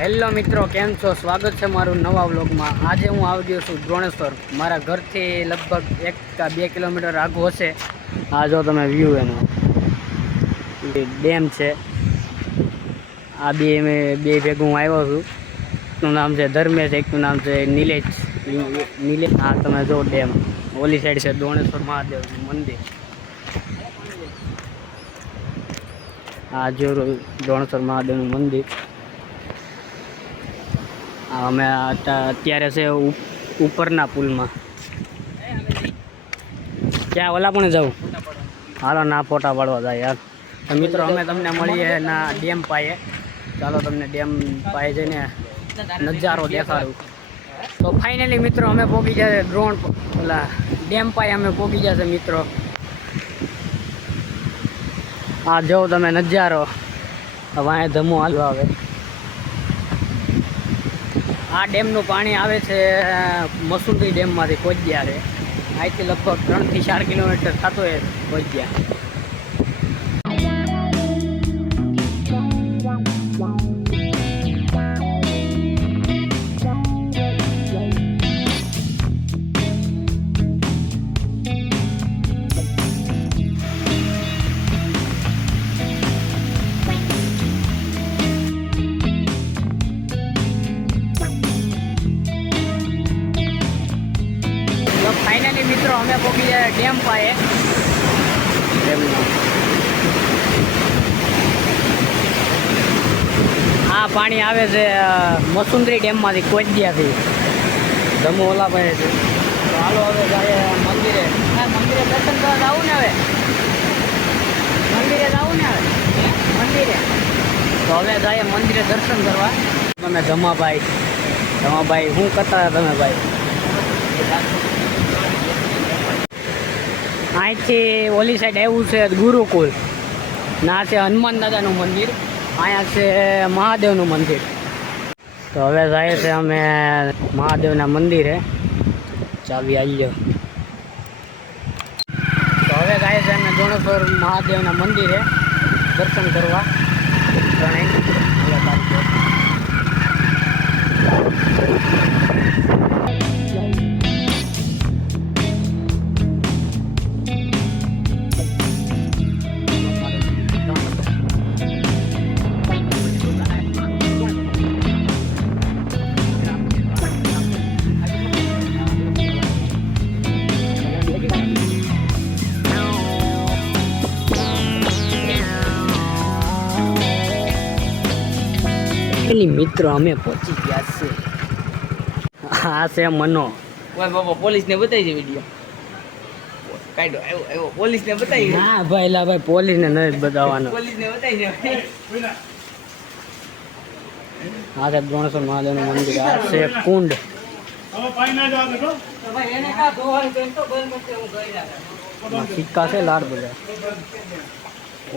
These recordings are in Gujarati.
હેલો મિત્રો, કેમ છો? સ્વાગત છે મારું નવા વ્લોગમાં। આજે હું આવી ગયો છું દ્રોણેશ્વર। મારા ઘરથી લગભગ 1 કે 2 કિલોમીટર આગળ હશે। આ જો તમે વ્યૂ એનો ડેમ છે। આ બે ભેગું હું આવ્યો છું। એકનું નામ છે ધર્મેશ, એકનું નામ છે નીલેશ। આ તમે જો ડેમ, ઓલી સાઈડ છે દ્રોણેશ્વર મહાદેવનું મંદિર। આ જો દ્રોણેશ્વર મહાદેવનું મંદિર। અમે અત્યારે છે ઉપરના પુલમાં। ક્યાં ઓલા પણ જાઉં? હાલો ના ફોટા પાડવા જાય યાર। તો મિત્રો અમે તમને મળીએ ના ડેમ પાયે। ચાલો તમને ડેમ પાયે જઈને નજારો દેખાડું। તો ફાઇનલી મિત્રો અમે પહોંચી જશે ઓલા ડેમ પાયે અમે પહોંચી જશે મિત્રો। આ જો તમે નજારો, હવે અહીંયા ધમો હાલવા આવે। આ ડેમનું પાણી આવે છે મસુંદરી ડેમમાંથી કોજિયારે। અહીંથી લગભગ 3 થી 4 કિલોમીટર થતો હોય કોજિયા। ફાઇનલી મિત્રો અમે પહોંચી ગયા ડેમ પાયે। આ પાણી આવે છે મસુંદરી ડેમમાંથી કોજિયાથી, ધમો ઓલા પાયે છે। તો હાલો હવે જાય મંદિરે। મંદિરે દર્શન કરવા જવું ને? હવે મંદિરે જવું ને? હવે મંદિરે તો હવે જાય મંદિરે દર્શન કરવા। તમે ધમાભાઈ શું કરતા હતા તમે ભાઈ? અહીંથી ઓલી સાઈડ આવ્યું છે ગુરુકુલ, ના છે હનુમાન દાદાનું મંદિર, અહીંયા છે મહાદેવનું મંદિર। તો હવે જાય છે અમે મહાદેવના મંદિરે। ચાવી આવ્યો। તો હવે જાય છે અમે દ્રોણેશ્વર મહાદેવના મંદિરે દર્શન કરવા। મિત્રો અમે પહોંચી ગયા છે। આ છે મનો। બાબા પોલીસ ને બતાવી છે વિડીયો કાઢો। આવ્યો પોલીસ ને બતાવી। ના ભાઈ, લા ભાઈ પોલીસ ને નથી બતાવવાનો। પોલીસ ને બતાવી છે। આ છે દ્રોણેશ્વર મહાદેવનું મંદિર। આ છે કુંડ। સિક્કા છે લાડ બધા।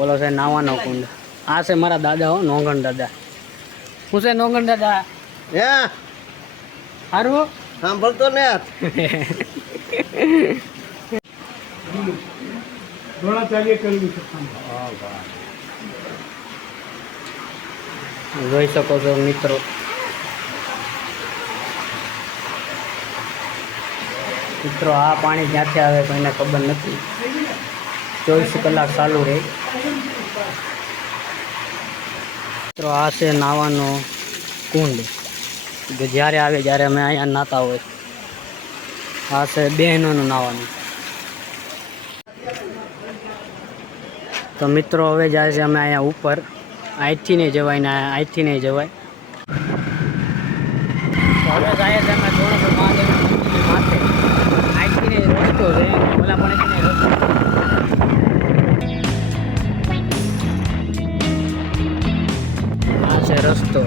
ઓલો છે નાવાનો કુંડ। આ છે મારા દાદા હો, નોંગણ દાદા। હું છે નોંગણ દાદા? હે સારું સાંભળતો ને જોઈ શકો છો મિત્રો। આ પાણી ક્યાંથી આવે કોઈને ખબર નથી। 24 કલાક ચાલુ રહે। મિત્રો આ છે નાવાનો કુંડ, કે જ્યારે આવે જ્યારે અમે અહીંયા નાતા હોય। આ છે બહેનોનું નાવાનું। તો મિત્રો હવે જાય છે અમે અહીંયા ઉપર। અહીંથી નહીં જવાય ને અહીંથી નહીં જવાય। તો હવે જાય છે અમે દ્રોણેશ્વર મહાદેવના મંદિરની માથે। અહીંથી નહીં રસ્તો છે, ઓલા પણ અહીંથી નહીં રસ્તો। આ છે રસ્તો।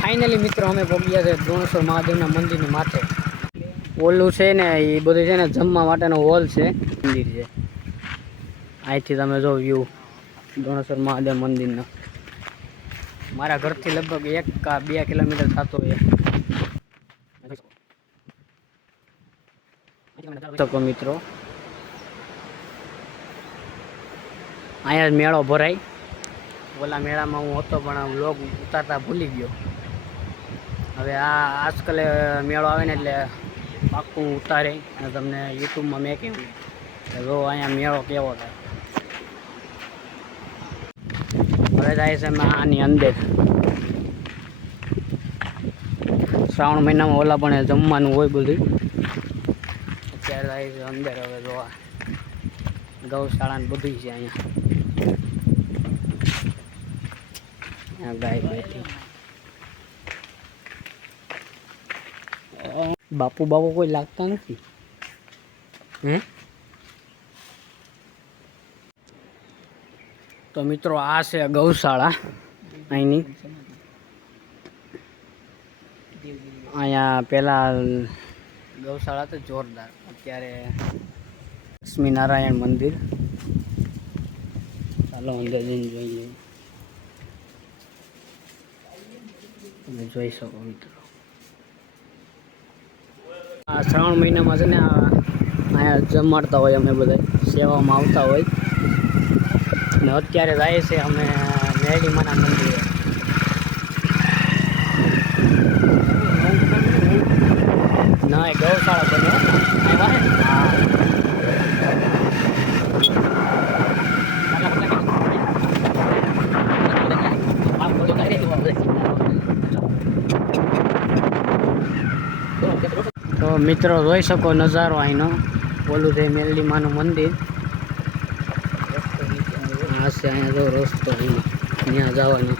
ફાઇનલી મિત્રો અમે પહોંચી ગયા છે દ્રોણેશ્વર મહાદેવના મંદિરની માથે। ઓલું છે ને એ બધું છે ને જમવા માટેનો હોલ છે, મંદિર છે। અહીંથી તમે જો વ્યૂ દ્રોણેશ્વર મહાદેવ મંદિરનો। મારા ઘરથી લગભગ 1 કે 2 કિલોમીટર થતો હોય। શકો મિત્રો, અહીંયા જ મેળો ભરાય. ઓલા મેળામાં હું હતો પણ વ્લોગ ઉતારતા ભૂલી ગયો. હવે આ આજકાલે મેળો આવે ને એટલે પાક્કું ઉતારે અને તમને યુટ્યુબમાં મેં કેવું કે જો અહીંયા મેળો કેવો થાય. હવે જાય છે મેં આની અંદર શ્રાવણ મહિનામાં ઓલા પણ જમવાનું હોય બધું. અત્યારે જાય છે અંદર. હવે જોવા ગૌશાળા ને બધું છે અહીંયા ગાય બેઠી. બાપુ કોઈ લાગતા નથી. તો મિત્રો આ છે ગૌશાળા અહીંની. અહીંયા પેલા ગૌશાળા તો જોરદાર. અત્યારે લક્ષ્મીનારાયણ મંદિર. ચાલો અંદર જઈને જોઈ લઈએ. તમે જોઈ શકો મિત્રો, આ શ્રાવણ મહિનામાં છે ને અહીંયા જમાડતા હોય. અમે બધા સેવામાં આવતા હોય ને અત્યારે જાય છે અમે મેરડીમાના મંદિરે. ના એ ગૌશાળા બન્યો. તો મિત્રો જોઈ શકો નજારો અહીંનો. ઓલું છે મેરડીમાનું મંદિર. આ છે અહીંયા જો રસ્તો ત્યાં જવાનો.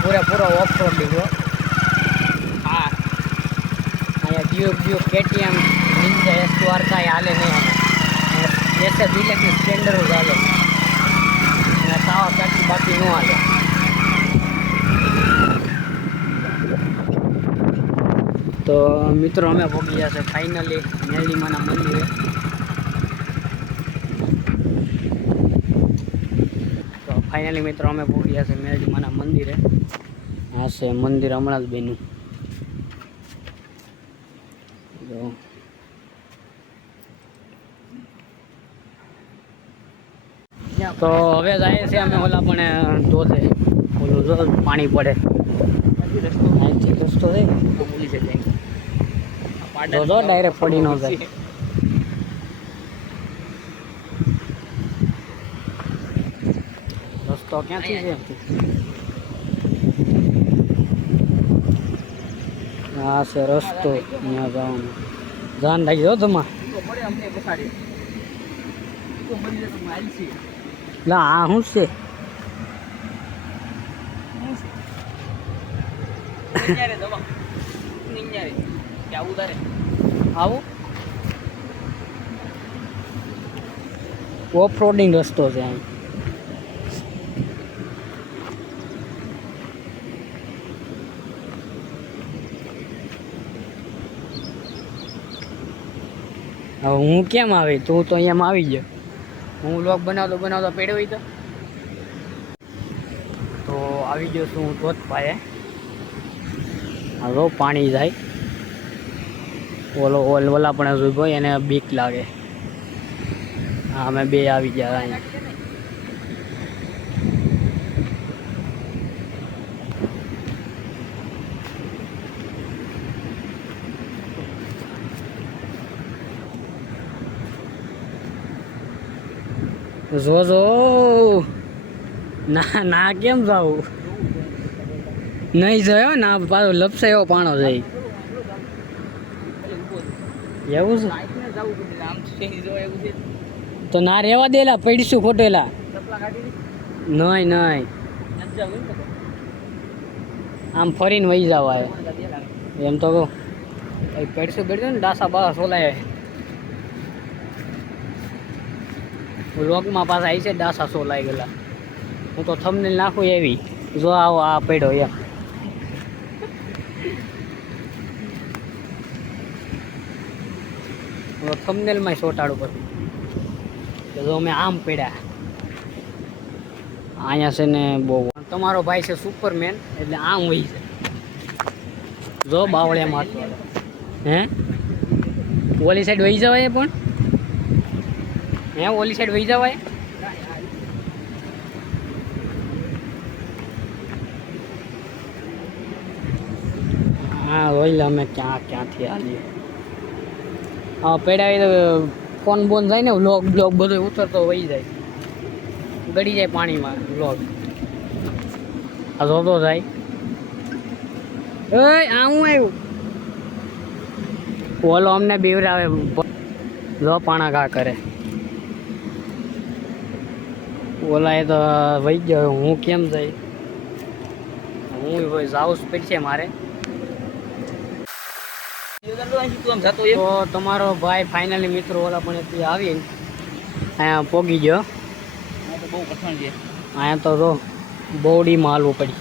પૂરેપૂરો ઓફ રોડ લીધો. હા અહીંયા ડ્યુક કેટીએમ નિંજા S2R કાંઈ હાલે નહીં. એસે બિલેટની સ્પ્લેન્ડર જ હાલે અને સાવા પેટ્રોલ બાકી ન હાલે. તો મિત્રો અમે પહોંચી ગયા છે ફાઇનલી મેરડીમાના મંદિરે. તો ફાઇનલી મિત્રો અમે પહોંચી ગયા છે મેરડીમાના મંદિરે. આ છે મંદિર હમણાં જ બન્યું. તો હવે જાય છે અમે ઓલા પણ ધોધે. ઓલું જો પાણી પડે અહીંથી રસ્તો છે તો ભૂલી જાય. ધોધો ડાયરેક્ટ પડી ન જાય. રસ્તો ક્યાંથી છે? આ છે રસ્તો. ત્યાં જવાનું ધ્યાન રાખી દો તમારે. લા આ શું છે? આવું ઓફ રોડિંગ રસ્તો છે અહીં. હવે હું કેમ આવી? તું તો અહીંયામાં આવી ગયો. હું વ્લોગ બનાવતો પેડવી તો આવી ગયો છું હું ધોધ પાયે. હવે પાણી જાય. ઓલા પણ હજુ ભાઈ એને બીક લાગે. હા અમે બે આવી ગયા અહીંયા. જોજો ના કેમ જાવું? નહીં જોયો ના પાછો લપસે એવો પાણો જાય. એવું છે તો ના રેવા દેલા પડીશું ખોટેલા. નહીં આમ ફરીને વહી જવા એમ તો પડીશું ને ડાસા બાસા સોલાય. વ્લોગમાં પાછા આવી છે ડાસા સોલાઈ ગયેલા. હું તો થંબનેલ નાખું એવી જો આવો આ પડ્યો એમ. થંબનેલમાં ચોટાડું પછી જો અમે આમ પડ્યા. અહીંયા છે ને બહુ તમારો ભાઈ છે સુપરમેન એટલે આમ હોય છે. જો બાવળિયા માર હે ઓલી સાઈડ વહી જવાય પણ હે ઓલી સાઈડ વહી જવાય હા ઓઈલ અમે ક્યાંથી આવીએ હા પેડાવી તો ફોન બોન જાય ને બ્લોગ બધો ઉતરતો વહી જાય ગળી જાય પાણીમાં બ્લોગ આ જોતો જાય આ હું આવ્યું ઓલો અમને બીવરાવે જો પાણા ઘા કરે ઓલા એ તો વહી ગયો હું કેમ જાય હું જાઉં સ્પીડ છે મારે તો તમારો ભાઈ ફાઇનલી મિત્રો ઓલા પણ એટલી આવીને અહીંયા પોગી ગયો બહુ કઠણ છે અહીંયા તો જો બોડીમાં હાલવું પડી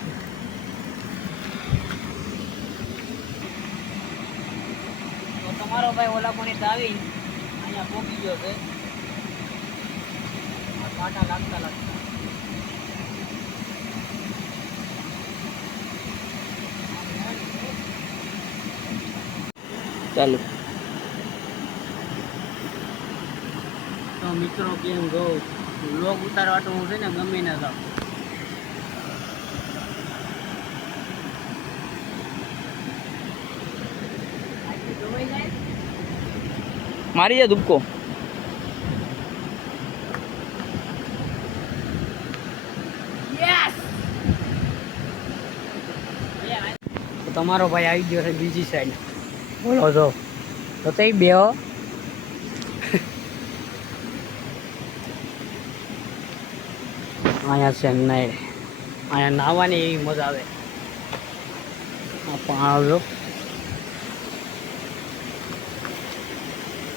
તો તમારો ભાઈ ઓલા પણ એટલે આવી અહીંયા પોગી ગયો છે કાંટા લાગતા ચાલો તો મિત્રો કેમ જો લોગ ઉતારવાટો હું છે ને ગમે ના જાઉં મારી જા ધુપકો તો તમારો ભાઈ આવી ગયો છે બીજી સાઈડ બોલો જો તો તે બે અહીંયા છે નહીં અહીંયા નાહવાની એવી મજા આવે આ પાણી જો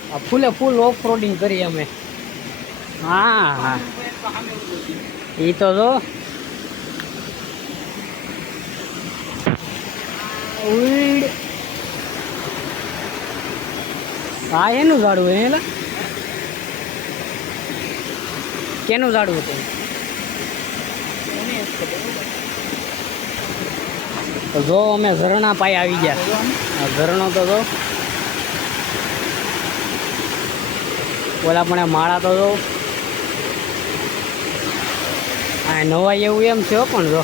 આ ફૂલે ફૂલ ઓફ રોડિંગ કરી અમે હા હા એ તો જો ઉડ હા એનું ઝાડવું એલા કેનું ઝાડવું હતું તો જો અમે ઝરણા પાઈ આવી ગયા આ ઝરણો તો જો ઓલા પણ માળા તો જો આ નવાઈ એવું એમ છે પણ જો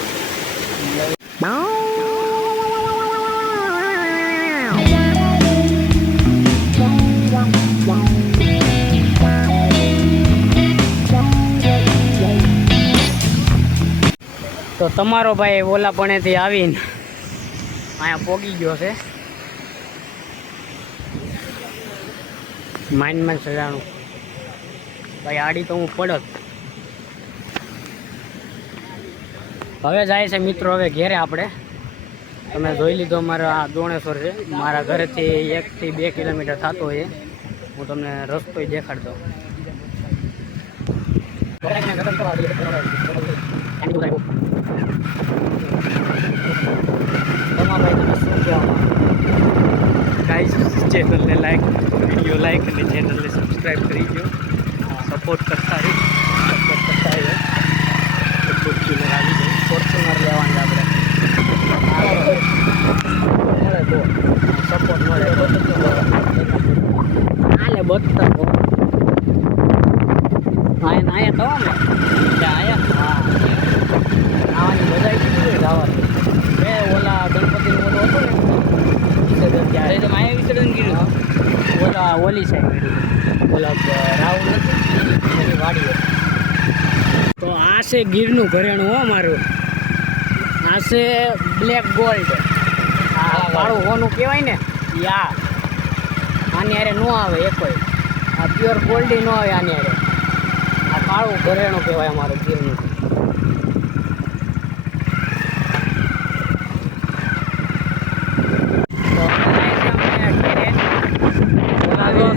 તો તમારો ભાઈ ઓલા પણેથી આવીને અહીંયા પોગી ગયો છે માઇન્ડમાં સજાણું ભાઈ આડી તો હું પડત હવે જાય છે મિત્રો હવે ઘેરે આપણે તમે જોઈ લીધો મારો આ દોણેશ્વર છે મારા ઘરેથી 1 થી 2 કિલોમીટર થતો હોય હું તમને રસ્તો દેખાડતો ગાઈસ ચેનલને લાઈક વિડીયો લાઈક અને ચેનલને સબસ્ક્રાઈબ કરી દો સપોર્ટ કરતા રહી ફોર્ચ્યુનર આવી જાય ફોર્ચ્યુનર લેવાનું આપણે મળે તો સપોર્ટ મળે હાલે બતર આયા તો આયા હા આવાની બધા જવાનું મેં ઓલા ગણપતિનો ઓલો હતો ને વિસર્જન ત્યારે તો માયા વિસર્જન કર્યું ઓલા ઓલી સાઈડ ઓલા રાહુલ નથી એની વાડી તો આ છે ગીરનું ઘરેણું હો મારું આ છે બ્લેક ગોલ્ડ આ કાળું હોનું કહેવાય ને યા આની હારે ન આવે એકોય આ પ્યોર ગોલ્ડ ન આવે આની હારે આ કાળું ઘરેણું કહેવાય અમારું ગીરનું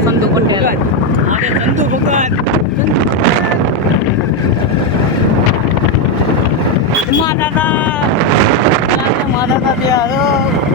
સંધુ પટેલ આવે સંધુ ભગવાન મારા દાદા ત્યાં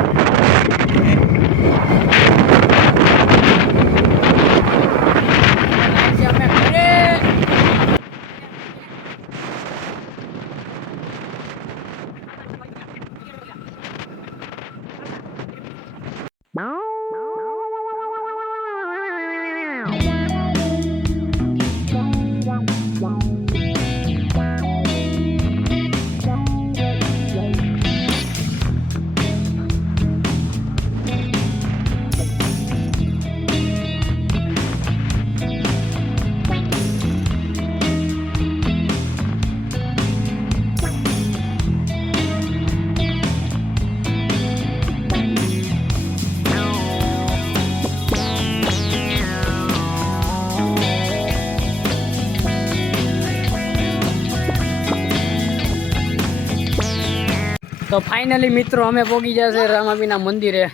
તો ફાઇનલી મિત્રો અમે પહોંચી ગયા છે રામાબીના મંદિરે.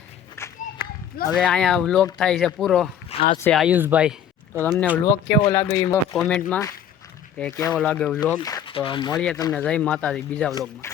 હવે અહીંયા વ્લોગ થાય છે પૂરો. આ છે આયુષભાઈ. તો તમને વ્લોગ કેવો લાગ્યો એ કોમેન્ટમાં કે કેવો લાગ્યો વ્લોગ. તો મળીએ તમને જય માતાજી બીજા વ્લોગમાં.